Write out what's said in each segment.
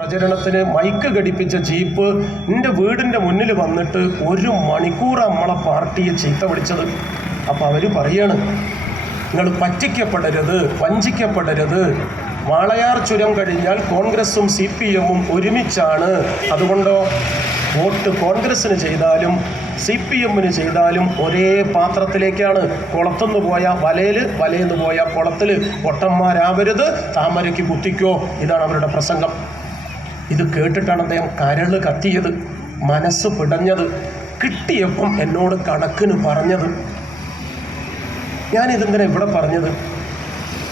പ്രചരണത്തിന് മൈക്ക് ഘടിപ്പിച്ച ജീപ്പ് എന്റെ വീടിന്റെ മുന്നിൽ വന്നിട്ട് ഒരു മണിക്കൂർ നമ്മളെ പാർട്ടിയെ ചീത്ത വിളിച്ചത്. അപ്പോൾ അവർ പറയാണ് നിങ്ങൾ പറ്റിക്കപ്പെടരുത് വഞ്ചിക്കപ്പെടരുത്. വാളയാർ ചുരം കഴിഞ്ഞാൽ കോൺഗ്രസും സി പി എമ്മും ഒരുമിച്ചാണ്. അതുകൊണ്ടോ? വോട്ട് കോൺഗ്രസ്സിന് ചെയ്താലും സി പി എമ്മിന് ചെയ്താലും ഒരേ പാത്രത്തിലേക്കാണ്. കുളത്തുനിന്ന് പോയ വലയിൽ വലയിൽ നിന്ന് പോയ കുളത്തിൽ പൊട്ടന്മാരാവരുത് താമരയ്ക്ക് കുത്തിക്കോ. ഇതാണ് അവരുടെ പ്രസംഗം. ഇത് കേട്ടിട്ടാണ് അദ്ദേഹം കരൾ കത്തിയത് മനസ്സ് പിടഞ്ഞത് കിട്ടിയപ്പം എന്നോട് കണക്കിന് പറഞ്ഞത്. ഞാനിതിങ്ങനെ ഇവിടെ പറഞ്ഞത്?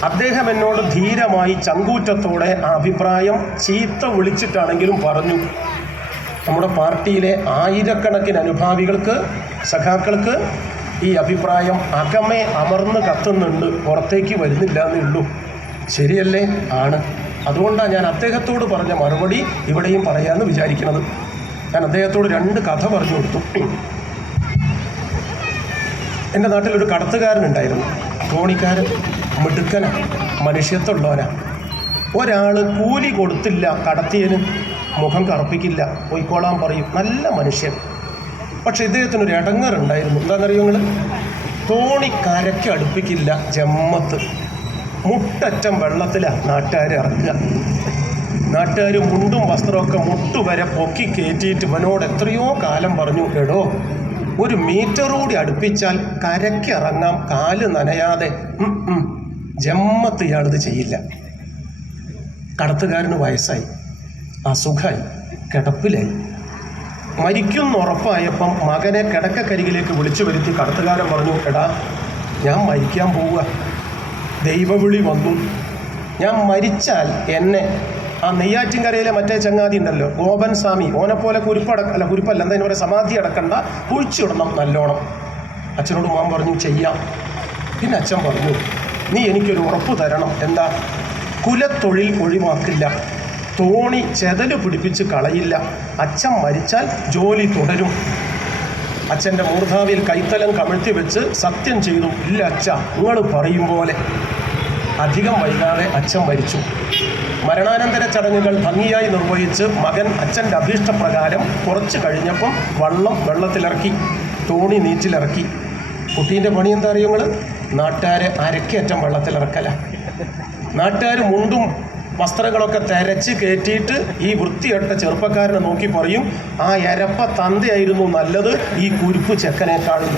അദ്ദേഹം എന്നോട് ധീരമായി ചങ്കൂറ്റത്തോടെ അഭിപ്രായം ചീത്ത വിളിച്ചിട്ടാണെങ്കിലും പറഞ്ഞു. നമ്മുടെ പാർട്ടിയിലെ ആയിരക്കണക്കിന് അനുഭാവികൾക്ക് സഖാക്കൾക്ക് ഈ അഭിപ്രായം അകമേ അമർന്ന് കത്തുന്നുണ്ട് പുറത്തേക്ക് വരുന്നില്ല എന്നേ ഉള്ളൂ. ശരിയല്ലേ? ആണ്. അതുകൊണ്ടാണ് ഞാൻ അദ്ദേഹത്തോട് പറഞ്ഞ മറുപടി ഇവിടെയും പറയാമെന്ന് വിചാരിക്കുന്നത്. ഞാൻ അദ്ദേഹത്തോട് രണ്ട് കഥ പറഞ്ഞു കൊടുത്തു. എന്റെ നാട്ടിലൊരു കടത്തുകാരനുണ്ടായിരുന്നു തോണിക്കാരൻ മിടുക്കന മനുഷ്യത്തുള്ളവനാ ഒരാൾ കൂലി കൊടുത്തില്ല കടത്തിയന് മുഖം കറുപ്പിക്കില്ല പൊയ്ക്കോളാൻ പറയും നല്ല മനുഷ്യൻ. പക്ഷെ ഇദ്ദേഹത്തിനൊരു ഇടങ്ങറുണ്ടായിരുന്നു എന്താണെന്നറിയോ നിങ്ങൾ തോണി അടുപ്പിക്കില്ല ജമ്മത്ത്. മുട്ടറ്റം വെള്ളത്തിലാണ് നാട്ടുകാർ ഇറങ്ങുക. നാട്ടുകാർ മുണ്ടും വസ്ത്രമൊക്കെ മുട്ടുവരെ പൊക്കി കയറ്റിയിട്ട് ഇവനോട് എത്രയോ കാലം പറഞ്ഞു എടോ ഒരു മീറ്റർ കൂടി അടുപ്പിച്ചാൽ കരയ്ക്ക് ഇറങ്ങാം കാൽ നനയാതെ. ജമ്മത്ത് ഇയാളിത് ചെയ്യില്ല. കടത്തുകാരന് വയസ്സായി. അസുഖമായി കിടപ്പിലായി. മരിക്കുമെന്ന് ഉറപ്പായപ്പം മകനെ കിടക്കക്കരികിലേക്ക് വിളിച്ചു വരുത്തി കടത്തുകാരൻ പറഞ്ഞു എടാ ഞാൻ മരിക്കാൻ പോവുക. ദൈവവിളി വന്നു. ഞാൻ മരിച്ചാൽ എന്നെ ആ നെയ്യാറ്റിൻകരയിലെ മറ്റേ ചങ്ങാതി ഉണ്ടല്ലോ ഗോപൻ സ്വാമി ഓനെപ്പോലെ കുരിപ്പട അല്ല കുരിപ്പല്ല എന്താ പറയുക സമാധി അടക്കണ്ട കുഴിച്ചിടണം നല്ലോണം. അച്ഛനോട് മോൻ പറഞ്ഞു ചെയ്യാം. പിന്നെ അച്ഛൻ പറഞ്ഞു നീ എനിക്കൊരു ഉറപ്പ് തരണം. എന്താ? കുലത്തൊഴിൽ ഒഴിവാക്കില്ല. തോണി ചെതൽ പിടിപ്പിച്ച് കളയില്ല. അച്ഛൻ മരിച്ചാൽ ജോലി തുടരും. അച്ഛന്റെ മൂർധാവിയിൽ കൈത്തലം കമിഴ്ത്തി വെച്ച് സത്യം ചെയ്തു. ഇല്ല അച്ഛ നിങ്ങൾ പറയും പോലെ. അധികം വൈകാതെ അച്ഛൻ മരിച്ചു. മരണാനന്തര ചടങ്ങുകൾ ഭംഗിയായി നിർവഹിച്ച് മകൻ അച്ഛന്റെ അഭീഷ്ടപ്രകാരം കുറച്ച് കഴിഞ്ഞപ്പം വള്ളം വെള്ളത്തിലിറക്കി തോണി നീറ്റിലിറക്കി. കുട്ടീന്റെ പണി എന്താ അറിയുങ്ങൾ നാട്ടുകാരെ അരക്കേറ്റം വെള്ളത്തിലിറക്കല. നാട്ടുകാർ മുണ്ടും വസ്ത്രങ്ങളൊക്കെ തെരച്ച് കയറ്റിയിട്ട് ഈ വൃത്തികെട്ട ചെറുപ്പക്കാരനെ നോക്കി പറയും ആ എരപ്പ തന്തയായിരുന്നു നല്ലത് ഈ കുരുപ്പ് ചെക്കനേക്കാളും.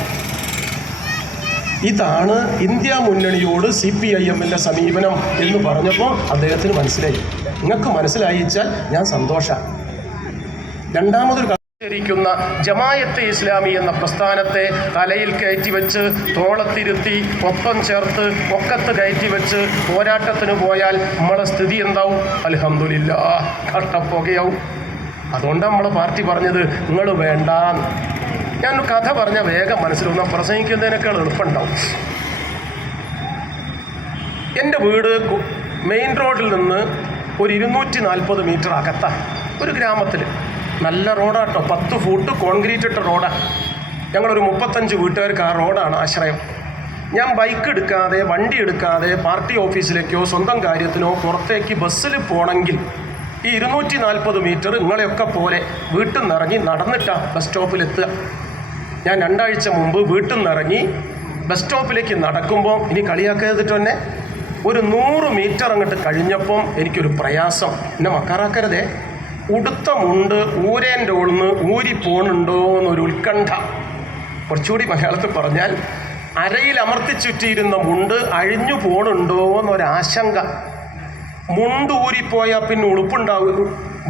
ഇതാണ് ഇന്ത്യ മുന്നണിയോട് സി പി ഐ എമ്മിന്റെ സമീപനം എന്ന് പറഞ്ഞപ്പോൾ അദ്ദേഹത്തിന് മനസ്സിലായി. നിങ്ങൾക്ക് മനസ്സിലായിച്ചാൽ ഞാൻ സന്തോഷമാണ് രണ്ടാമതൊരു രിക്കുന്ന ജമായത്തെ ഇസ്ലാമി എന്ന പ്രസ്ഥാനത്തെ തലയിൽ കയറ്റി വെച്ച് തോളത്തിരുത്തി ഒപ്പം ചേർത്ത് ഒക്കത്ത് കയറ്റി വെച്ച് പോരാട്ടത്തിന് പോയാൽ നമ്മളെ സ്ഥിതി എന്താവും? അലഹമില്ല കട്ടപ്പുകയാവും അതുകൊണ്ടാണ് നമ്മളെ പാർട്ടി പറഞ്ഞത് നിങ്ങൾ വേണ്ട ഞാൻ ഒരു കഥ പറഞ്ഞാൽ വേഗം മനസ്സിലാവും പ്രസംഗിക്കുന്നതിനേക്കാൾ എളുപ്പമുണ്ടാവും. എന്റെ വീട് മെയിൻ റോഡിൽ നിന്ന് ഒരു ഇരുന്നൂറ്റി നാൽപ്പത് മീറ്റർ അകത്താണ്. ഒരു ഗ്രാമത്തിൽ നല്ല റോഡാട്ടോ. പത്ത് ഫൂട്ട് കോൺക്രീറ്റ് ഇട്ട റോഡാണ് ഞങ്ങളൊരു മുപ്പത്തഞ്ച് വീട്ടുകാർക്ക് ആ റോഡാണ് ആശ്രയം. ഞാൻ ബൈക്ക് എടുക്കാതെ വണ്ടി എടുക്കാതെ പാർട്ടി ഓഫീസിലേക്കോ സ്വന്തം കാര്യത്തിനോ പുറത്തേക്ക് ബസ്സിൽ പോകണമെങ്കിൽ ഈ ഇരുന്നൂറ്റി നാൽപ്പത് മീറ്റർ നിങ്ങളെയൊക്കെ പോലെ വീട്ടിൽ നിന്നിറങ്ങി നടന്നിട്ടാണ് ബസ് സ്റ്റോപ്പിലെത്തുക ഞാൻ രണ്ടാഴ്ച മുമ്പ് വീട്ടിൽ നിന്നിറങ്ങി ബസ് സ്റ്റോപ്പിലേക്ക് നടക്കുമ്പോൾ ഇനി കളിയാക്കരുതിട്ട് തന്നെ ഒരു നൂറ് മീറ്റർ അങ്ങോട്ട് കഴിഞ്ഞപ്പം എനിക്കൊരു പ്രയാസം. എന്നെ മക്കാറാക്കരുതേ ഉടുത്ത മുണ്ട് ഊരേന്റെ ഉള്ളിന്ന് ഊരി പോണുണ്ടോ എന്നൊരു ഉത്കണ്ഠ. കുറച്ചുകൂടി മലയാളത്തിൽ പറഞ്ഞാൽ അരയിൽ അമർത്തി ചുറ്റിയിരുന്ന മുണ്ട് അഴിഞ്ഞു പോണുണ്ടോ എന്നൊരാശങ്ക മുണ്ട് ഊരിപ്പോയാൽ പിന്നെ ഉളുപ്പുണ്ടാവും.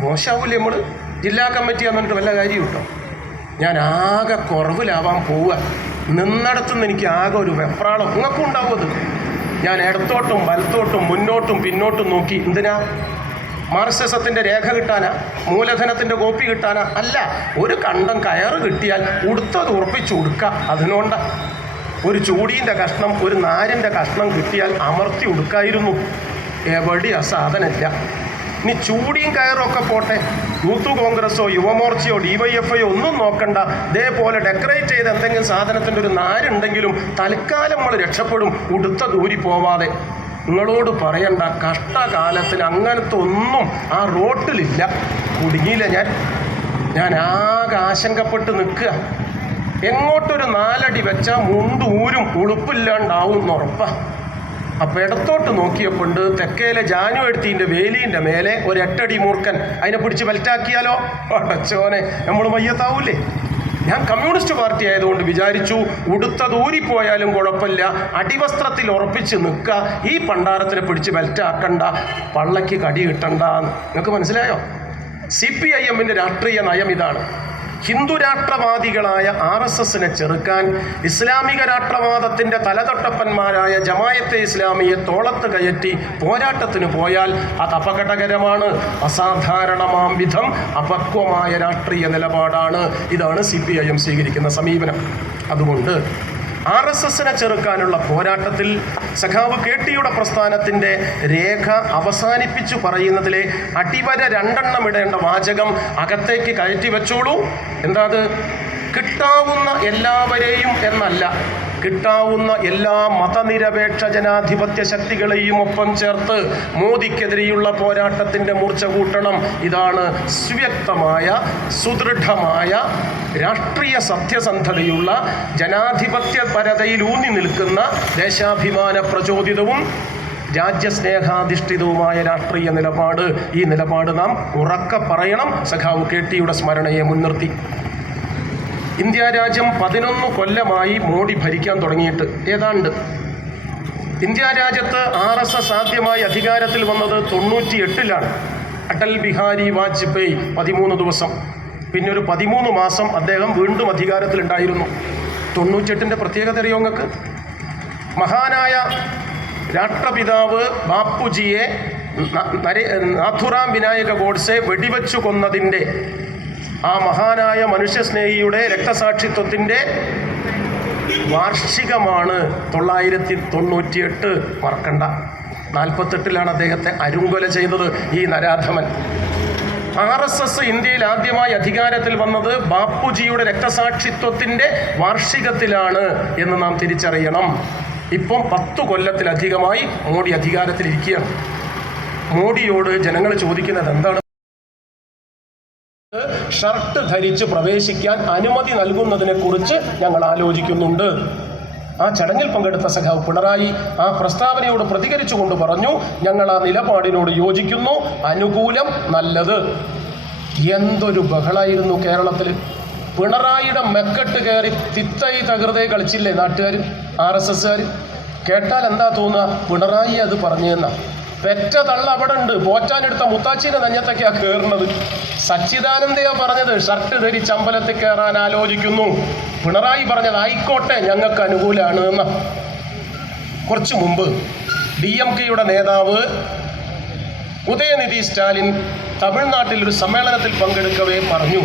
മോശമാവില്ലേ നമ്മൾ ജില്ലാ കമ്മിറ്റി എന്നിട്ട് വല്ല കാര്യം കിട്ടോ ഞാൻ ആകെ കുറവിലാവാൻ പോവുക. നിന്നിടത്തു നിന്ന് എനിക്ക് ആകെ ഒരു വെപ്രാളം നിങ്ങൾക്കും ഉണ്ടാവും ഞാൻ ഇടത്തോട്ടും വലത്തോട്ടും മുന്നോട്ടും പിന്നോട്ടും നോക്കി. എന്തിനാ? മാർക്സിസത്തിന്റെ രേഖ കിട്ടാനാ? മൂലധനത്തിന്റെ കോപ്പി കിട്ടാനാ? അല്ല ഒരു കണ്ടം കയറ് കിട്ടിയാൽ ഉടുത്തത് ഉറപ്പിച്ചു ഉടുക്കുക അതിനോണ്ട. ഒരു ചൂടീന്റെ കഷ്ണം ഒരു നാരിന്റെ കഷ്ണം കിട്ടിയാൽ അമർത്തി ഉടുക്കായിരുന്നു. എവിടെയാ സാധനമില്ല. ഇനി ചൂടിയും കയറും ഒക്കെ പോട്ടെ. യൂത്ത് കോൺഗ്രസോ യുവമോർച്ചയോ ഡിവൈഎഫ്ഐയോ ഒന്നും നോക്കണ്ട. ഇതേപോലെ ഡെക്കറേറ്റ് ചെയ്ത എന്തെങ്കിലും സാധനത്തിന്റെ ഒരു നാരുണ്ടെങ്കിലും തൽക്കാലം നമ്മൾ രക്ഷപ്പെടും. ഉടുത്ത ദൂരി പോവാതെ. നിങ്ങളോട് പറയണ്ട കഷ്ടകാലത്തിൽ അങ്ങനത്തെ ഒന്നും ആ റോട്ടിലില്ല. കുടുങ്ങിയില്ല ഞാൻ. ഞാൻ ആകെ ആശങ്കപ്പെട്ട് നിൽക്കുക. എങ്ങോട്ടൊരു നാലടി വെച്ചാൽ മുണ്ടൂരും ഉളുപ്പില്ലാണ്ടാവും എന്ന് ഉറപ്പാ. അപ്പൊ ഇടത്തോട്ട് നോക്കിയപ്പോണ്ട് തെക്കേലെ ജാനു എടുത്തിന്റെ വേലീന്റെ മേലെ ഒരു എട്ടടി മൂർക്കൻ അതിനെ പിടിച്ച് ബെൽറ്റാക്കിയാലോ? അടച്ചോനെ നമ്മൾ മയ്യത്താവൂലേ? ഞാൻ കമ്മ്യൂണിസ്റ്റ് പാർട്ടി ആയതുകൊണ്ട് വിചാരിച്ചു ഉടുത്തത് ഊരിപ്പോയാലും കുഴപ്പമില്ല അടിവസ്ത്രത്തിൽ ഉറപ്പിച്ച് നിൽക്കുക ഈ പണ്ടാരത്തിനെ പിടിച്ച് ബെൽറ്റാക്കണ്ട പള്ളയ്ക്ക് കടി കിട്ടണ്ട നിങ്ങൾക്ക് മനസ്സിലായോ? സി പി ഐ എമ്മിന്റെ രാഷ്ട്രീയ നയം ഇതാണ്. ഹിന്ദു രാഷ്ട്രവാദികളായ ആർ എസ് എസിനെ ചെറുക്കാൻ ഇസ്ലാമിക രാഷ്ട്രവാദത്തിന്റെ തലതൊട്ടപ്പന്മാരായ ജമായത്തെ ഇസ്ലാമിയെ തോളത്ത് കയറ്റി പോരാട്ടത്തിന് പോയാൽ അത് അപകടകരമാണ്. അസാധാരണമാം വിധം അപക്വമായ രാഷ്ട്രീയ നിലപാടാണ്. ഇതാണ് സി സ്വീകരിക്കുന്ന സമീപനം. അതുകൊണ്ട് ആർ എസ് എസിനെ ചെറുക്കാനുള്ള പോരാട്ടത്തിൽ സഖാവ് കെ ടിയുടെ പ്രസ്ഥാനത്തിന്റെ രേഖ അവസാനിപ്പിച്ചു പറയുന്നതിലെ അടിവര രണ്ടെണ്ണം ഇടേണ്ട വാചകം അകത്തേക്ക് കയറ്റി വെച്ചോളൂ. എന്താ അത്? കിട്ടാവുന്ന എല്ലാവരെയും എന്നല്ല. കിട്ടാവുന്ന എല്ലാ മതനിരപേക്ഷ ജനാധിപത്യ ശക്തികളെയും ഒപ്പം ചേർത്ത് മോദിക്കെതിരെയുള്ള പോരാട്ടത്തിന്റെ മൂർച്ച കൂട്ടണം. ഇതാണ് സുവ്യക്തമായ സുദൃഢമായ രാഷ്ട്രീയ സത്യസന്ധതയുള്ള ജനാധിപത്യപരതയിൽ ഊന്നി നിൽക്കുന്ന ദേശാഭിമാന പ്രചോദിതവും രാജ്യസ്നേഹാധിഷ്ഠിതവുമായ രാഷ്ട്രീയ നിലപാട്. ഈ നിലപാട് നാം ഉറക്കെ പറയണം. സഖാവ് കെ ടിയുടെ സ്മരണയെ മുൻനിർത്തി. ഇന്ത്യ രാജ്യം പതിനൊന്ന് കൊല്ലമായി മോഡി ഭരിക്കാൻ തുടങ്ങിയിട്ട്. ഏതാണ്ട്. ഇന്ത്യ രാജ്യത്ത് ആർ എസ് എസ് ആദ്യമായി അധികാരത്തിൽ വന്നത് തൊണ്ണൂറ്റി എട്ടിലാണ് അടൽ ബിഹാരി വാജ്പേയി പതിമൂന്ന് ദിവസം. പിന്നെ ഒരു പതിമൂന്ന് മാസം അദ്ദേഹം വീണ്ടും അധികാരത്തിലുണ്ടായിരുന്നു. തൊണ്ണൂറ്റെട്ടിന്റെ പ്രത്യേകത അറിയോ നിങ്ങൾക്ക്? മഹാനായ രാഷ്ട്രപിതാവ് ബാപ്പുജിയെ നാഥുറാം വിനായക ഗോഡ്സെ വെടിവെച്ചു കൊന്നതിന്റെ ആ മഹാനായ മനുഷ്യസ്നേഹിയുടെ രക്തസാക്ഷിത്വത്തിന്റെ വാർഷികമാണ് തൊള്ളായിരത്തി തൊണ്ണൂറ്റിയെട്ട് മറക്കണ്ട. നാൽപ്പത്തെട്ടിലാണ് അദ്ദേഹത്തെ അരുങ്കൊല ചെയ്തത് ഈ നരാധമൻ. ആർ എസ് എസ് ഇന്ത്യയിൽ ആദ്യമായി അധികാരത്തിൽ വന്നത് ബാപ്പുജിയുടെ രക്തസാക്ഷിത്വത്തിന്റെ വാർഷികത്തിലാണ് എന്ന് നാം തിരിച്ചറിയണം. ഇപ്പം പത്തു കൊല്ലത്തിലധികമായി മോഡി അധികാരത്തിലിരിക്കുകയാണ്. മോഡിയോട് ജനങ്ങൾ ചോദിക്കുന്നത് എന്താണ് ഷർട്ട് ധരിച്ച് പ്രവേശിക്കാൻ അനുമതി നൽകുന്നതിനെ കുറിച്ച് ഞങ്ങൾ ആലോചിക്കുന്നുണ്ട്. ആ ചടങ്ങിൽ പങ്കെടുത്ത സഖാവ് പിണറായി ആ പ്രസ്താവനയോട് പ്രതികരിച്ചുകൊണ്ട് പറഞ്ഞു ഞങ്ങൾ ആ നിലപാടിനോട് യോജിക്കുന്നു. അനുകൂലം നല്ലത്. എന്തൊരു ബഹളായിരുന്നു കേരളത്തിൽ. പിണറായിയുടെ മെക്കെട്ട് കയറി തിത്തൈ തകൃതയെ കളിച്ചില്ലേ നാട്ടുകാർ ആർ എസ് കേട്ടാൽ എന്താ തോന്നുക? പിണറായി അത് പറഞ്ഞതെന്നാ പെറ്റ തള്ള അവിടെ ഉണ്ട്. പോറ്റാനെടുത്ത മുത്താച്ചിന്റെ നെഞ്ഞത്തൊക്കെയാ കയറുന്നത് സച്ചിദാനന്ദയാ പറഞ്ഞത് ഷർട്ട് ധരിച്ച് അമ്പലത്തിൽ കയറാൻ ആലോചിക്കുന്നു. പിണറായി പറഞ്ഞത് ആയിക്കോട്ടെ ഞങ്ങൾക്ക് അനുകൂലമാണ് എന്ന. കുറച്ചു മുമ്പ് ഡി എം കെയുടെ നേതാവ് ഉദയനിധി സ്റ്റാലിൻ തമിഴ്നാട്ടിൽ ഒരു സമ്മേളനത്തിൽ പങ്കെടുക്കവേ പറഞ്ഞു.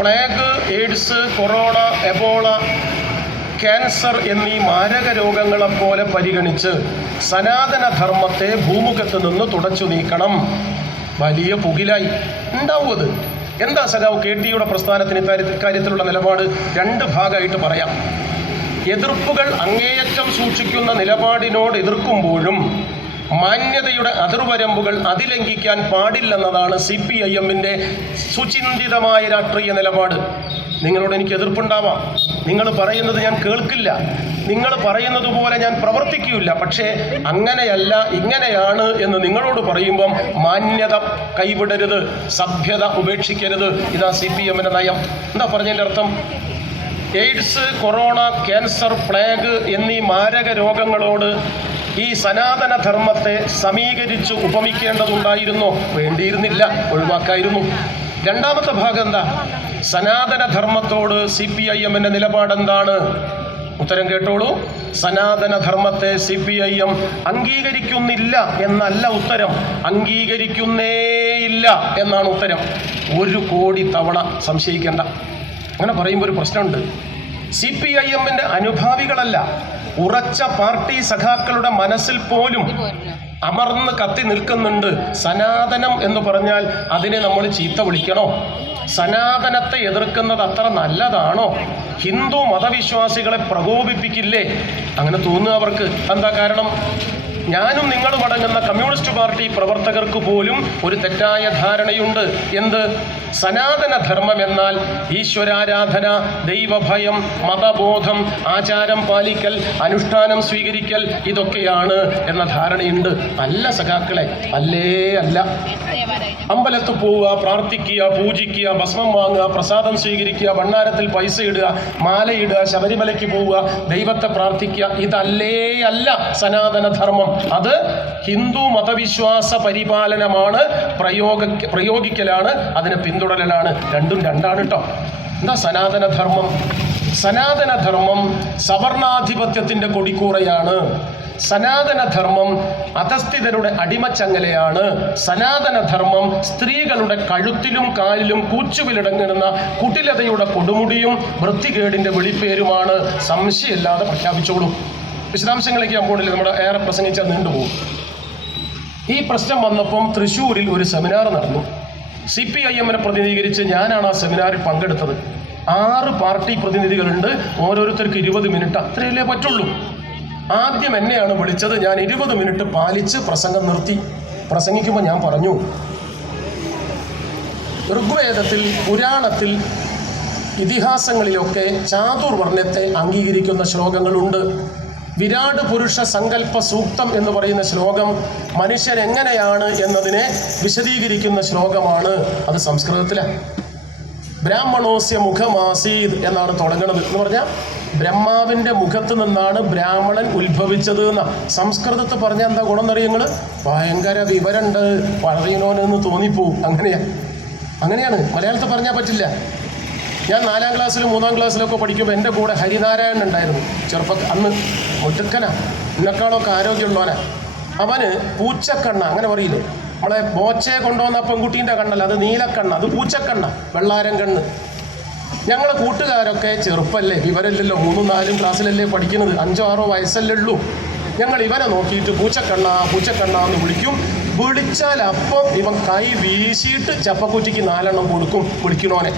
Plague AIDS corona Ebola cancer എന്നീ മാരക രോഗങ്ങളെപ്പോലെ പരിഗണിച്ച് സനാതനധർമ്മത്തെ ഭൂമുഖത്ത് നിന്ന് തുടച്ചു നീക്കണം. വലിയ പുകിലായി. ഉണ്ടാവും അത്? എന്താ സഖാവ് കെ ടിയുടെ പ്രസ്ഥാനത്തിന് ഇക്കാര്യ- ഇക്കാര്യത്തിലുള്ള നിലപാട്? രണ്ട് ഭാഗമായിട്ട് പറയാം. എതിർപ്പുകൾ അങ്ങേയറ്റം സൂക്ഷിക്കുന്ന നിലപാടിനോട് എതിർക്കുമ്പോഴും മാന്യതയുടെ അതിർവരമ്പുകൾ അതിലംഘിക്കാൻ പാടില്ലെന്നതാണ് സി പി ഐ എമ്മിന്റെ സുചിന്തിതമായ രാഷ്ട്രീയ നിലപാട്. നിങ്ങളോട് എനിക്ക് എതിർപ്പുണ്ടാവാം. നിങ്ങൾ പറയുന്നത് ഞാൻ കേൾക്കില്ല. നിങ്ങൾ പറയുന്നത് പോലെ ഞാൻ പ്രവർത്തിക്കില്ല. പക്ഷേ അങ്ങനെയല്ല ഇങ്ങനെയാണ് എന്ന് നിങ്ങളോട് പറയുമ്പം മാന്യത കൈവിടരുത് സഭ്യത ഉപേക്ഷിക്കരുത്. ഇതാ സി പി എമ്മിന്റെ നയം. എന്താ പറഞ്ഞതിന്റെ അർത്ഥം? എയ്ഡ്സ് കൊറോണ ക്യാൻസർ പ്ലേഗ് എന്നീ മാരക രോഗങ്ങളോട് ഈ സനാതന ധർമ്മത്തെ സമീകരിച്ച് ഉപമിക്കേണ്ടതുണ്ടായിരുന്നോ. വേണ്ടിയിരുന്നില്ല. ഒഴിവാക്കായിരുന്നു. രണ്ടാമത്തെ ഭാഗം എന്താ? സനാതന ധർമ്മത്തോട് സി പി ഐ എമ്മിന്റെ നിലപാടെന്താണ്? ഉത്തരം കേട്ടോളൂ. സനാതനധർമ്മത്തെ സി പി ഐ എം അംഗീകരിക്കുന്നില്ല എന്നല്ല ഉത്തരം. അംഗീകരിക്കുന്നേയില്ല എന്നാണ് ഉത്തരം. ഒരു കോടി തവണ സംശയിക്കേണ്ട. അങ്ങനെ പറയുമ്പോൾ ഒരു പ്രശ്നമുണ്ട്. സി പി ഐ എമ്മിന്റെ അനുഭാവികളല്ല. ഉറച്ച പാർട്ടി സഖാക്കളുടെ മനസ്സിൽ പോലും അമർന്ന് കത്തി നിൽക്കുന്നുണ്ട് സനാതനം എന്ന് പറഞ്ഞാൽ അതിനെ നമ്മൾ ചീത്ത വിളിക്കണോ? സനാതനത്തെ എതിർക്കുന്നത് അത്ര നല്ലതാണോ? ഹിന്ദു മതവിശ്വാസികളെ പ്രകോപിപ്പിക്കില്ലേ? അങ്ങനെ തോന്നുക അവർക്ക്. എന്താ കാരണം? ഞാനും നിങ്ങളും അടങ്ങുന്ന കമ്മ്യൂണിസ്റ്റ് പാർട്ടി പ്രവർത്തകർക്ക് പോലും ഒരു തെറ്റായ ധാരണയുണ്ട്. എന്ത്? സനാതന ധർമ്മം എന്നാൽ ഈശ്വരാരാധന ദൈവഭയം മതബോധം ആചാരം പാലിക്കൽ അനുഷ്ഠാനം സ്വീകരിക്കൽ ഇതൊക്കെയാണ് എന്ന ധാരണയുണ്ട്. അല്ല സഖാക്കളെ അല്ലേ അല്ല. അമ്പലത്തിൽ പോവുക പ്രാർത്ഥിക്കുക പൂജിക്കുക ഭസ്മം വാങ്ങുക പ്രസാദം സ്വീകരിക്കുക ഭണ്ണാരത്തിൽ പൈസ ഇടുക മാലയിടുക ശബരിമലയ്ക്ക് പോവുക ദൈവത്തെ പ്രാർത്ഥിക്കുക. ഇതല്ലേ അല്ല സനാതന ധർമ്മം അത് ഹിന്ദു മതവിശ്വാസ പരിപാലനമാണ് പ്രയോഗ പ്രയോഗിക്കലാണ് അതിനെ പിന്തുടരലാണ്. രണ്ടും രണ്ടാണ് കേട്ടോ എന്താ സനാതന ധർമ്മം സനാതന ധർമ്മം സവർണാധിപത്യത്തിന്റെ കൊടിക്കൂറയാണ്. സനാതനധർമ്മം അധസ്ഥിതരുടെ അടിമച്ചങ്ങലയാണ്. സനാതനധർമ്മം സ്ത്രീകളുടെ കഴുത്തിലും കാലിലും കൂച്ചുവിലടങ്ങിടുന്ന കുടിലതയുടെ കൊടുമുടിയും വൃത്തികേടിന്റെ വെളിപ്പേരുമാണ്. സംശയമില്ലാതെ പ്രഖ്യാപിച്ചോളൂ. വിശദാംശങ്ങളിലേക്ക് ഞാൻ പോണില്ല നമ്മുടെ ഏറെ പ്രസംഗിച്ചാൽ നീണ്ടുപോകും ഈ പ്രശ്നം വന്നപ്പം തൃശ്ശൂരിൽ ഒരു സെമിനാർ നടന്നു. സി പി ഐ എമ്മിനെ പ്രതിനിധീകരിച്ച് ഞാനാണ് ആ സെമിനാറിൽ പങ്കെടുത്തത്. ആറ് പാർട്ടി പ്രതിനിധികളുണ്ട്. ഓരോരുത്തർക്ക് ഇരുപത് മിനിറ്റ് അത്രയല്ലേ പറ്റുള്ളൂ. ആദ്യം എന്നെയാണ് വിളിച്ചത്. ഞാൻ ഇരുപത് മിനിറ്റ് പാലിച്ച് പ്രസംഗം നിർത്തി. പ്രസംഗിക്കുമ്പോൾ ഞാൻ പറഞ്ഞു ഋഗ്വേദത്തിൽ പുരാണത്തിൽ ഇതിഹാസങ്ങളിലൊക്കെ ചാതുർവർണത്തെ അംഗീകരിക്കുന്ന ശ്ലോകങ്ങളുണ്ട്. വിരാട് പുരുഷ സങ്കല്പ സൂക്തം എന്ന് പറയുന്ന ശ്ലോകം മനുഷ്യൻ എങ്ങനെയാണ് എന്നതിനെ വിശദീകരിക്കുന്ന ശ്ലോകമാണ്. അത് സംസ്കൃതത്തിലാണ് ബ്രാഹ്മണോസ്യ മുഖമാസീത് എന്നാണ് തുടങ്ങുന്നത് എന്ന് പറഞ്ഞാൽ ബ്രഹ്മാവിന്റെ മുഖത്ത് നിന്നാണ് ബ്രാഹ്മണൻ ഉത്ഭവിച്ചത് എന്ന. സംസ്കൃതത്തിൽ പറഞ്ഞാൽ എന്താ ഗുണം എന്നറിയങ്ങൾ ഭയങ്കര വിവരമുണ്ട് എന്ന് തോന്നിപ്പോവും അങ്ങനെയാ. അങ്ങനെയാണ്. മലയാളത്തിൽ പറഞ്ഞാൽ പറ്റില്ല. ഞാൻ നാലാം ക്ലാസ്സിലും മൂന്നാം ക്ലാസ്സിലൊക്കെ പഠിക്കുമ്പോൾ എന്റെ കൂടെ ഹരിനാരായണൻ ഉണ്ടായിരുന്നു. ചെറുപ്പ അന്ന് മുടുക്കനാ. എന്നെക്കാളൊക്കെ ആരോഗ്യമുള്ളവനാ. അവന് പൂച്ചക്കണ്ണ അങ്ങനെ പറയില്ലേ? നമ്മളെ ബോച്ചയെ കൊണ്ടുവന്ന പെൺകുട്ടീന്റെ കണ്ണല്ല അത് നീലക്കണ്ണ അത് പൂച്ചക്കണ്ണ വെള്ളാരം കണ്ണ്. ഞങ്ങളെ കൂട്ടുകാരൊക്കെ ചെറുപ്പല്ലേ ഇവരല്ലല്ലോ മൂന്നും നാലും ക്ലാസ്സിലല്ലേ പഠിക്കുന്നത് അഞ്ചോ ആറോ വയസ്സല്ലേ ഉള്ളൂ. ഞങ്ങൾ ഇവനെ നോക്കിയിട്ട് പൂച്ചക്കണ്ണ പൂച്ചക്കണ്ണ എന്ന് വിളിക്കും. വിളിച്ചാൽ അപ്പം ഇവൻ കൈ വീശിയിട്ട് ചപ്പക്കുറ്റിക്ക് നാലെണ്ണം കൊടുക്കും വിളിക്കണോനെ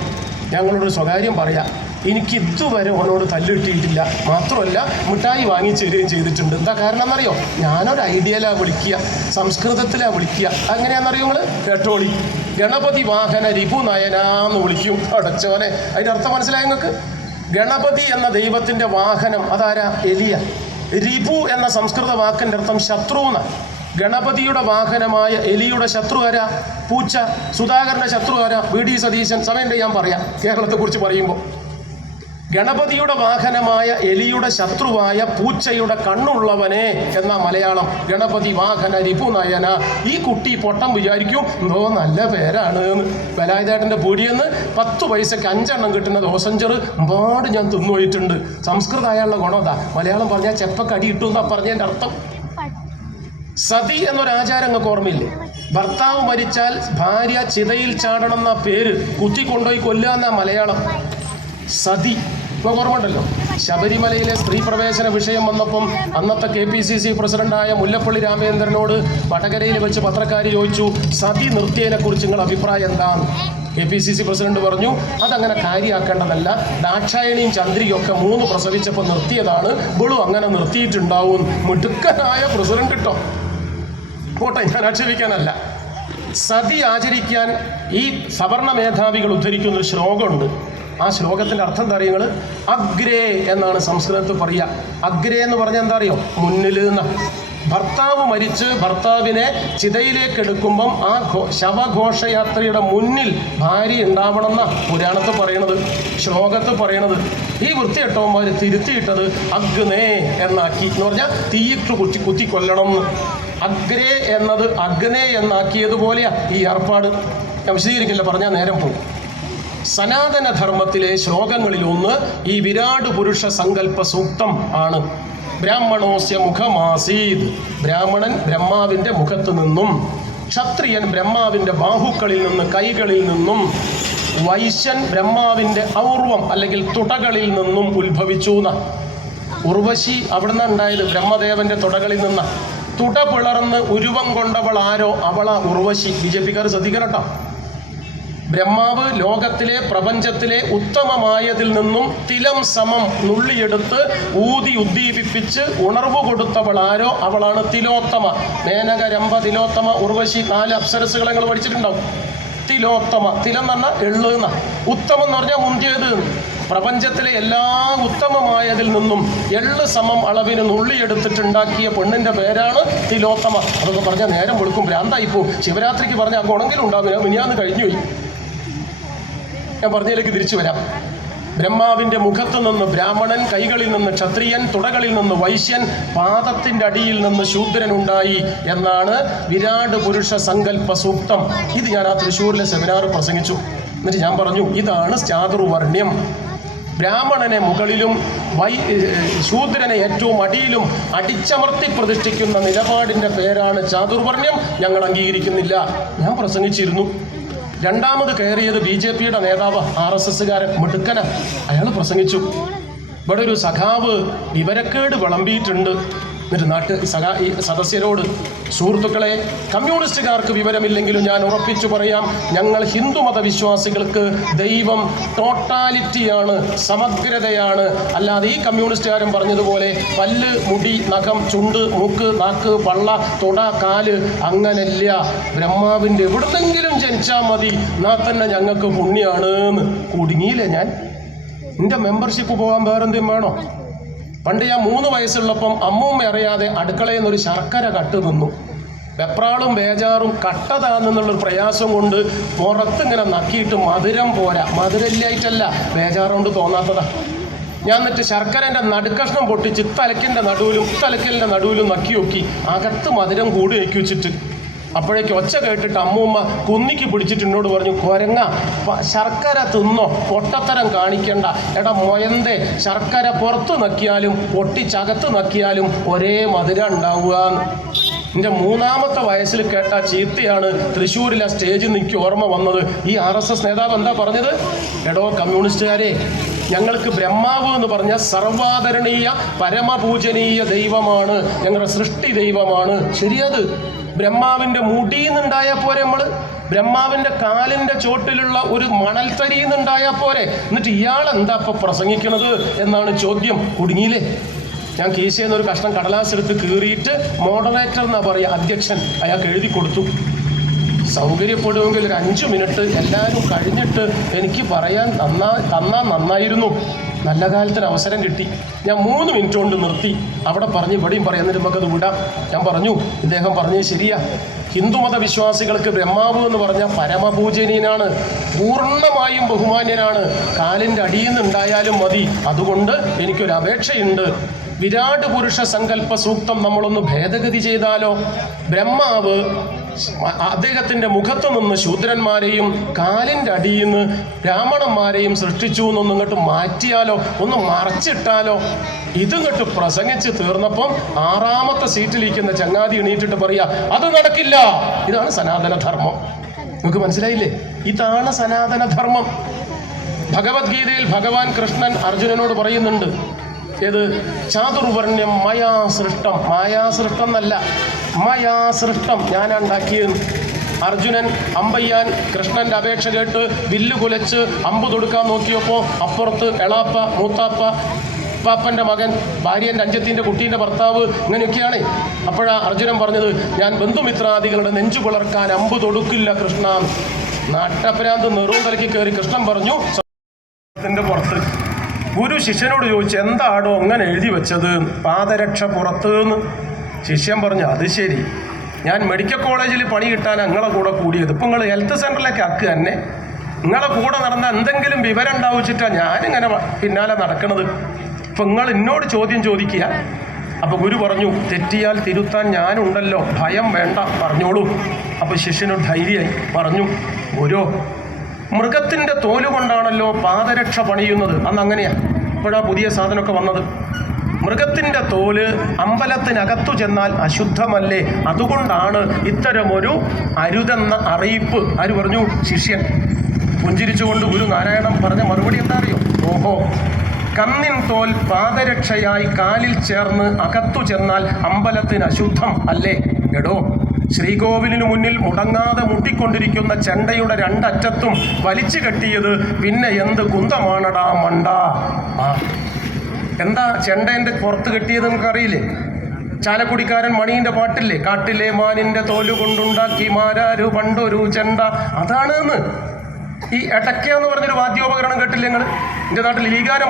ഞങ്ങളോട് സ്വകാര്യം പറയാം. എനിക്ക് ഇതുവരെ ഓനോട് തല്ലിട്ടിട്ടില്ല മാത്രമല്ല മിഠായി വാങ്ങിച്ചു തരികയും ചെയ്തിട്ടുണ്ട്. എന്താ കാരണം എന്നറിയോ ഞാനൊരു ഐഡിയയിലാ വിളിക്കുക. സംസ്കൃതത്തിലാ വിളിക്കുക. അങ്ങനെയാണെന്നറിയോ നിങ്ങൾ കേട്ടോളി. ഗണപതി വാഹന രിപു നയനാന്ന് വിളിക്കും. അടച്ചവനെ. അതിന്റെ അർത്ഥം മനസ്സിലായ നിങ്ങൾക്ക്? ഗണപതി എന്ന ദൈവത്തിന്റെ വാഹനം അതാരാ? എലിയ. രിപു എന്ന സംസ്കൃത വാക്കിന്റെ അർത്ഥം ശത്രു എന്നാണ് ഗണപതിയുടെ വാഹനമായ എലിയുടെ ശത്രു ആരാ? പൂച്ച. സുധാകരന്റെ ശത്രു ആരാ? വി. ഡി. സതീശൻ. സമയം ഞാൻ പറയാം. കേരളത്തെക്കുറിച്ച് പറയുമ്പോൾ. ഗണപതിയുടെ വാഹനമായ എലിയുടെ ശത്രുവായ പൂച്ചയുടെ കണ്ണുള്ളവനെ എന്ന മലയാളം. ഗണപതി വാഹന രിപുനയന ഈ കുട്ടി പൊട്ടം വിചാരിക്കും എന്തോ നല്ല പേരാണ് ബലായുധേട്ടന്റെ പൊടിയെന്ന് പത്ത് പൈസക്ക് അഞ്ചെണ്ണം കിട്ടുന്ന ദോസഞ്ചർ ഒരുപാട് ഞാൻ തിന്നുപോയിട്ടുണ്ട്. സംസ്കൃതം അയാളുടെ ഗുണതാ മലയാളം പറഞ്ഞാൽ ചെപ്പക്കടി ഇട്ടു എന്നാ പറഞ്ഞതിന്റെ അർത്ഥം. സതി എന്നൊരു അങ്ങ് ഓർമ്മയില്ലേ? ഭർത്താവ് മരിച്ചാൽ ഭാര്യ ചിതയിൽ ചാടണം എന്ന പേര്. കുത്തി കൊണ്ടുപോയി കൊല്ലുക എന്ന മലയാളം. സതി. ഇപ്പോൾ ഓർമ്മയുണ്ടല്ലോ. ശബരിമലയിലെ സ്ത്രീ പ്രവേശന വിഷയം വന്നപ്പം അന്നത്തെ കെ പി സി സി പ്രസിഡന്റായ മുല്ലപ്പള്ളി രാമചന്ദ്രനോട് വടകരയിൽ വെച്ച് പത്രക്കാർ ചോദിച്ചു സതി നിർത്തിയതിനെക്കുറിച്ച് നിങ്ങൾ അഭിപ്രായം എന്താണ്? K P C C president പറഞ്ഞു അതങ്ങനെ കാര്യമാക്കേണ്ടതല്ല ദാക്ഷായണിയും ചന്ദ്രിയും ഒക്കെ മൂന്ന് പ്രസവിച്ചപ്പോൾ നിർത്തിയതാണ്. ബളു അങ്ങനെ നിർത്തിയിട്ടുണ്ടാവും. മിടുക്കനായ പ്രസിഡന്റ് കിട്ടോ പോട്ടെ ഞാൻ ആക്ഷേപിക്കാനല്ല. സതി ആചരിക്കാൻ ഈ സവർണ മേധാവികൾ ഉദ്ധരിക്കുന്ന ഒരു ശ്ലോകമുണ്ട്. ആ ശ്ലോകത്തിന്റെ അർത്ഥം എന്താ അറിയുങ്ങൾ അഗ്രേ എന്നാണ് സംസ്കൃതത്തിൽ പറയുക. അഗ്രേ എന്ന് പറഞ്ഞാൽ എന്താ അറിയോ? മുന്നിൽ നിന്ന്. ഭർത്താവ് മരിച്ച് ഭർത്താവിനെ ചിതയിലേക്ക് എടുക്കുമ്പം ആ ശവഘോഷയാത്രയുടെ മുന്നിൽ ഭാര്യ ഉണ്ടാവണമെന്ന എന്നാ പുരാണത്തിൽ പറയണത് ശ്ലോകത്തിൽ പറയണത്. ഈ വൃത്തിയിട്ടവന്മാർ തിരുത്തിയിട്ടത് അഗ്നേ എന്നാക്കി. എന്ന് പറഞ്ഞാൽ തീയിട്ട് കുത്തി കുത്തി കൊല്ലണം. അഗ്രേ എന്നത് അഗ്നേ എന്നാക്കിയതുപോലെയാ ഈ ഏർപ്പാട്. ഞാൻ വിശദീകരിക്കില്ല പറഞ്ഞാൽ നേരം പോകും. സനാതനധർമ്മത്തിലെ ശ്ലോകങ്ങളിലൊന്ന് ഈ വിരാട് പുരുഷ സങ്കല്പ സൂക്തം ആണ്. ബ്രാഹ്മണോസ്യ മുഖമാസീത്. ബ്രാഹ്മണൻ ബ്രഹ്മാവിന്റെ മുഖത്തു നിന്നും ക്ഷത്രിയൻ ബ്രഹ്മാവിന്റെ ബാഹുക്കളിൽ നിന്ന് കൈകളിൽ നിന്നും വൈശ്യൻ ബ്രഹ്മാവിന്റെ ഔർവം അല്ലെങ്കിൽ തുടകളിൽ നിന്നും ഉത്ഭവിച്ചു ഉർവശി അവിടുന്ന് ഉണ്ടായത്? ബ്രഹ്മദേവന്റെ തുടകളിൽ നിന്ന്. തുട പിളർന്ന് ഉരുവം കൊണ്ടവൾ ആരോ? അവളാ ഉർവശി. ബി ജെ പിക്കാർ ശ്രദ്ധിക്കണം കേട്ടോ. ബ്രഹ്മാവ് ലോകത്തിലെ പ്രപഞ്ചത്തിലെ ഉത്തമമായതിൽ നിന്നും തിലം സമം നുള്ളിയെടുത്ത് ഊതി ഉദ്ദീപിപ്പിച്ച് ഉണർവ് കൊടുത്തവളാരോ അവളാണ് തിലോത്തമ. മേനക രംഭ തിലോത്തമ ഉർവശി നാല് അപ്സരസുകൾ നിങ്ങൾ പഠിച്ചിട്ടുണ്ടാവും. തിലോത്തമ തിലം എന്ന് പറഞ്ഞാൽ എള്ളുന്ന ഉത്തമം എന്ന് പറഞ്ഞാൽ മുന്തിയത് പ്രപഞ്ചത്തിലെ എല്ലാ ഉത്തമമായതിൽ നിന്നും എള്ള് സമം അളവിന് നുള്ളിയെടുത്തിട്ടുണ്ടാക്കിയ പെണ്ണിന്റെ പേരാണ് തിലോത്തമ. അതൊക്കെ പറഞ്ഞാൽ നേരം വെളുക്കും ഭ്രാന്തായിപ്പോ ശിവരാത്രിക്ക് പറഞ്ഞ ആ ഗുണമെങ്കിലും ഉണ്ടാവില്ല. മിനിയാന്ന് കഴിഞ്ഞു പോയി. ഞാൻ പറഞ്ഞതിലേക്ക് തിരിച്ചു വരാം. ബ്രഹ്മാവിന്റെ മുഖത്ത് നിന്ന് ബ്രാഹ്മണൻ കൈകളിൽ നിന്ന് ക്ഷത്രിയൻ തുടകളിൽ നിന്ന് വൈശ്യൻ പാദത്തിന്റെ അടിയിൽ നിന്ന് ശൂദ്രൻ ഉണ്ടായി എന്നാണ് വിരാട് പുരുഷ സങ്കല്പ സൂക്തം. ഇത് ഞാൻ ആ തൃശ്ശൂരിലെ സെമിനാർ പ്രസംഗിച്ചു. എന്നിട്ട് ഞാൻ പറഞ്ഞു ഇതാണ് ചാതുർവർണ്യം ബ്രാഹ്മണനെ മുകളിലും വൈ ശൂദ്രനെ ഏറ്റവും അടിയിലും അടിച്ചമർത്തി പ്രതിഷ്ഠിക്കുന്ന നിലപാടിന്റെ പേരാണ് ചാതുർവർണ്യം ഞങ്ങൾ അംഗീകരിക്കുന്നില്ല. ഞാൻ പ്രസംഗിച്ചിരുന്നു. രണ്ടാമത് കയറിയത് ബി ജെ പിയുടെ നേതാവ് ആർ എസ് എസ്സുകാരൻ മിടുക്കന. അയാൾ പ്രസംഗിച്ചു. ഇവിടെ ഒരു സഖാവ് വിവരക്കേട് വിളമ്പിയിട്ടുണ്ട്. എന്നിട്ട് നാട്ട് സഖാ ഈ സദസ്യരോട് സുഹൃത്തുക്കളെ കമ്മ്യൂണിസ്റ്റുകാർക്ക് വിവരമില്ലെങ്കിലും ഞാൻ ഉറപ്പിച്ചു പറയാം ഞങ്ങൾ ഹിന്ദു മതവിശ്വാസികൾക്ക് ദൈവം ടോട്ടാലിറ്റിയാണ് സമഗ്രതയാണ്. അല്ലാതെ ഈ കമ്മ്യൂണിസ്റ്റുകാരൻ പറഞ്ഞതുപോലെ പല്ല് മുടി നഖം ചുണ്ട് മൂക്ക് നാക്ക് പള്ള തൊട കാൽ അങ്ങനല്ല. ബ്രഹ്മാവിന്റെ എവിടുന്നെങ്കിലും ജനിച്ചാൽ മതി. എന്നാ തന്നെ ഞങ്ങൾക്ക് പുണ്യാണ് കുടുങ്ങിയില്ലേ ഞാൻ? എന്റെ മെമ്പർഷിപ്പ് പോകാൻ വേറെന്തും വേണോ? പണ്ട് ഞാൻ മൂന്ന് വയസ്സുള്ളപ്പം അമ്മൂമ്മ അറിയാതെ അടുക്കളയിൽ നിന്ന് ഒരു ശർക്കര കട്ട് നിന്നു. വെപ്രാളും ബേജാറും കട്ടതാണെന്നുള്ളൊരു പ്രയാസം കൊണ്ട് പുറത്തിങ്ങനെ നക്കിയിട്ട് മധുരം പോരാ. മധുരല്ലായിട്ടല്ല ബേജാറുകൊണ്ട് തോന്നാത്തതാ. ഞാൻ എന്നിട്ട് ശർക്കരന്റെ നടുക്കഷ്ണം പൊട്ടിച്ച് തലക്കിന്റെ നടുവിലും തലക്കലിന്റെ നടുവിലും നക്കി നോക്കി അകത്ത് മധുരം കൂടി വെക്കി വെച്ചിട്ട്. അപ്പോഴേക്ക് ഒച്ച കേട്ടിട്ട് അമ്മൂമ്മ കുന്നിക്ക് പിടിച്ചിട്ട് എന്നോട് പറഞ്ഞു കൊരങ്ങ ശർക്കര തിന്നോ? പൊട്ടത്തരം കാണിക്കണ്ട. എടാ മൊയന്തേ ശർക്കര പുറത്ത് നക്കിയാലും പൊട്ടിച്ചകത്ത് നക്കിയാലും ഒരേ മധുരം ഉണ്ടാവുക. എന്റെ മൂന്നാമത്തെ വയസ്സിൽ കേട്ട ചീത്തയാണ് തൃശ്ശൂരിലെ സ്റ്റേജിൽ നിന്ന് എനിക്ക് ഓർമ്മ വന്നത്. ഈ ആർ എസ് എസ് നേതാവ് എന്താ പറഞ്ഞത്? എടോ കമ്മ്യൂണിസ്റ്റുകാരെ ഞങ്ങൾക്ക് ബ്രഹ്മാവ് എന്ന് പറഞ്ഞ സർവാദരണീയ പരമപൂജനീയ ദൈവമാണ്. ഞങ്ങളുടെ സൃഷ്ടി ദൈവമാണ്. ശരിയത് ബ്രഹ്മാവിന്റെ മുടിയെന്നുണ്ടായാൽ പോരെ നമ്മൾ ബ്രഹ്മാവിന്റെ കാലിന്റെ ചോട്ടിലുള്ള ഒരു മണൽത്തരിയെന്നുണ്ടായാൽ പോരെ? എന്നിട്ട് ഇയാൾ എന്താ ഇപ്പൊ പ്രസംഗിക്കുന്നത് എന്നാണ് ചോദ്യം കുടുങ്ങിയില്ലേ? ഞാൻ കീശയിൽ ഒരു കഷ്ണം കടലാസ് എടുത്ത് കീറിയിട്ട് മോഡറേറ്റർ എന്നാ പറയുക അധ്യക്ഷൻ അയാൾക്ക് എഴുതി കൊടുത്തു. സൗകര്യപ്പെടുമെങ്കിൽ ഒരു അഞ്ച് മിനിറ്റ് എല്ലാവരും കഴിഞ്ഞിട്ട് എനിക്ക് പറയാൻ തന്നാ തന്നാ നന്നായിരുന്നു. നല്ല കാലത്തിന് അവസരം കിട്ടി. ഞാൻ മൂന്ന് മിനിറ്റ് കൊണ്ട് നിർത്തി. അവിടെ പറഞ്ഞ് ഇവിടെയും പറയാം. എന്നിട്ട് നമുക്കത് വിടാം. ഞാൻ പറഞ്ഞു ഇദ്ദേഹം പറഞ്ഞത് ശരിയാ. ഹിന്ദുമത വിശ്വാസികൾക്ക് ബ്രഹ്മാവ് എന്ന് പറഞ്ഞ പരമപൂജനീയനാണ്. പൂർണമായും ബഹുമാന്യനാണ്. കാലിന്റെ അടിയിൽ നിന്നുണ്ടായാലും മതി. അതുകൊണ്ട് എനിക്കൊരു അപേക്ഷയുണ്ട്. വിരാട് പുരുഷ സങ്കല്പ സൂക്തം നമ്മളൊന്ന് ഭേദഗതി ചെയ്താലോ? ബ്രഹ്മാവ് അദ്ദേഹത്തിന്റെ മുഖത്ത് നിന്ന് ശൂദ്രന്മാരെയും കാലിന്റെ അടിയിൽ നിന്ന് ബ്രാഹ്മണന്മാരെയും സൃഷ്ടിച്ചു എന്നൊന്നും ഇങ്ങോട്ട് മാറ്റിയാലോ? ഒന്ന് മറച്ചിട്ടാലോ? ഇതിങ്ങോട്ട് പ്രസംഗിച്ച് തീർന്നപ്പം ആറാമത്തെ സീറ്റിലിരിക്കുന്ന ചങ്ങാതി എണീറ്റിട്ട് പറയാ അത് നടക്കില്ല. ഇതാണ് സനാതനധർമ്മം. നിങ്ങൾക്ക് മനസ്സിലായില്ലേ? ഇതാണ് സനാതനധർമ്മം. ഭഗവത്ഗീതയിൽ ഭഗവാൻ കൃഷ്ണൻ അർജുനനോട് പറയുന്നുണ്ട് ഏത്? ചാതുർവർണ്യം മയാ സൃഷ്ടം മായാ സൃഷ്ടം എന്നല്ല. മയാ സൃഷ്ടം ഞാൻ ഉണ്ടാക്കിയത്. അർജുനൻ അമ്പയ്യാൻ കൃഷ്ണന്റെ അപേക്ഷ കേട്ട് വില്ല് കുലച്ച് അമ്പ് തൊടുക്കാൻ നോക്കിയപ്പോൾ അപ്പുറത്ത് എളാപ്പ മൂത്താപ്പ പാപ്പന്റെ മകൻ ഭാര്യന്റെ അഞ്ചത്തിന്റെ കുട്ടീന്റെ ഭർത്താവ് ഇങ്ങനെയൊക്കെയാണ്. അപ്പോഴാ അർജുനൻ പറഞ്ഞത് ഞാൻ ബന്ധുമിത്രാദികളുടെ നെഞ്ചു പിളർക്കാൻ അമ്പ് തൊടുക്കില്ല കൃഷ്ണ. നാട്ടപരാന്ത് നെറും തലയ്ക്ക് കയറി കൃഷ്ണൻ പറഞ്ഞു പുറത്ത്. ഗുരു ശിഷ്യനോട് ചോദിച്ചു എന്താടോ അങ്ങനെ എഴുതി വെച്ചത്? പാദരക്ഷ പുറത്ത് എന്ന് ശിഷ്യൻ പറഞ്ഞു അത് ശരി. ഞാൻ മെഡിക്കൽ കോളേജിൽ പണി കിട്ടാൻ നിങ്ങളെ കൂടെ കൂടിയത്. ഇപ്പം നിങ്ങൾ ഹെൽത്ത് സെന്ററിലേക്ക് ആക്കുക തന്നെ. നിങ്ങളെ കൂടെ നടന്ന എന്തെങ്കിലും വിവരം ഉണ്ടാവിച്ചിട്ടാണ് ഞാനിങ്ങനെ പിന്നാലെ നടക്കുന്നത് ഇപ്പം നിങ്ങൾ എന്നോട് ചോദ്യം ചോദിക്കുക. അപ്പൊ ഗുരു പറഞ്ഞു തെറ്റിയാൽ തിരുത്താൻ ഞാനുണ്ടല്ലോ. ഭയം വേണ്ട. പറഞ്ഞോളൂ. അപ്പൊ ശിഷ്യനു ധൈര്യമായി പറഞ്ഞു ഗുരു മൃഗത്തിന്റെ തോൽ കൊണ്ടാണല്ലോ പാദരക്ഷ പണിയുന്നത്. അന്ന് അങ്ങനെയാ. ഇപ്പോഴാ പുതിയ സാധനമൊക്കെ വന്നത്. മൃഗത്തിന്റെ തോൽ അമ്പലത്തിനകത്തു ചെന്നാൽ അശുദ്ധമല്ലേ? അതുകൊണ്ടാണ് ഇത്തരമൊരു അരുതെന്ന അറിയിപ്പ്. ആര് പറഞ്ഞു? ശിഷ്യൻ. പുഞ്ചിരിച്ചുകൊണ്ട് ഗുരു നാരായണം പറഞ്ഞ മറുപടി എന്താ അറിയോ? ഓഹോ. കന്നിൻ തോൽ പാദരക്ഷയായി കാലിൽ ചേർന്ന് അകത്തു ചെന്നാൽ അമ്പലത്തിന് അശുദ്ധം അല്ലേ? എടോ. ശ്രീകോവിലിനു മുന്നിൽ മുടങ്ങാതെ മുട്ടിക്കൊണ്ടിരിക്കുന്ന ചെണ്ടയുടെ രണ്ടറ്റത്തും വലിച്ചു കെട്ടിയത് പിന്നെ എന്ത് കുന്തമാണടാ മണ്ട? ആ. എന്താ ചെണ്ടേന്റെ പുറത്ത് കെട്ടിയത് നമുക്ക് അറിയില്ലേ ചാലക്കുടിക്കാരൻ മണീന്റെ പാട്ടില്ലേ? കാട്ടിലെ മാനിന്റെ തോൽ കൊണ്ടുണ്ടാക്കി മാരാരു പണ്ടൊരു ചെണ്ട. അതാണ് ഈ എടക്ക എന്ന് പറഞ്ഞൊരു വാദ്യോപകരണം കേട്ടില്ലേ നിങ്ങൾ എന്റെ നാട്ടിൽ ലീഗാരം